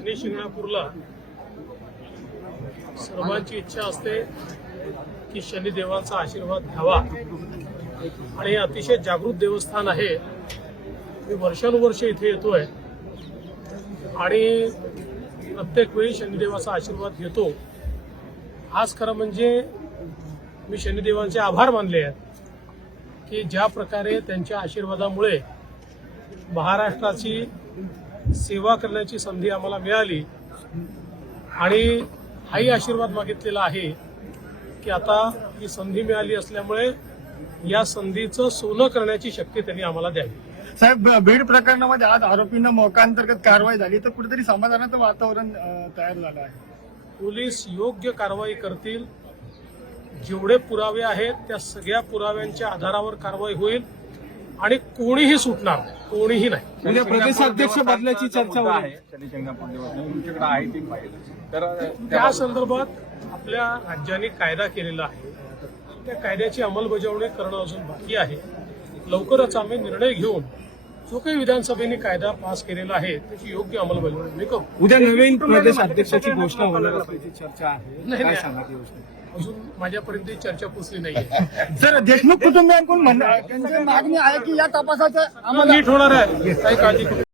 पुणे शिंगणापूरला सर्वांची इच्छा असते की शनिदेवांचा आशीर्वाद घ्यावा आणि अतिशय जागृत देवस्थान आहे मी वर्षानुवर्ष इथे येतोय आणि प्रत्येक वेळी शनिदेवाचा आशीर्वाद घेतो आज खरं म्हणजे मी शनिदेवांचे आभार मानले आहेत की ज्या प्रकारे त्यांच्या आशीर्वादामुळे महाराष्ट्राची सेवा करण्याची संधी आम्हाला मिळाली आणि हाही आशीर्वाद मागितलेला आहे की आता ही संधी मिळाली असल्यामुळे या संधीचं सोनं करण्याची शक्ती त्यांनी आम्हाला द्यावी साहेब बीड प्रकरणामध्ये आज आरोपींना मोकांतर्गत कारवाई झाली तर कुठेतरी समाधानाचं वातावरण तयार झालं आहे पोलीस योग्य कारवाई करतील जेवढे पुरावे आहेत त्या सगळ्या पुराव्यांच्या आधारावर कारवाई होईल आणि कोणीही सुटणार नाही कोणीही नाही उद्या म्हणजे प्रदेशाध्यक्ष बदल्याची चर्चा आहे तर त्या संदर्भात आपल्या राज्याने कायदा केलेला आहे त्या कायद्याची अंमलबजावणी करणं अजून बाकी आहे लवकरच आम्ही निर्णय घेऊन जो काही विधानसभेने कायदा पास केलेला आहे त्याची योग्य अंमलबजावणी करू उद्या नवीन प्रदेशाध्यक्षाची घोषणा होणार चर्चा आहे अजून माझ्यापर्यंत चर्चा पोचली नाही सर देशमुख कुटुंबियांकडून त्यांची मागणी आहे की या तपासाचं नीट होणार आहे काही काळजी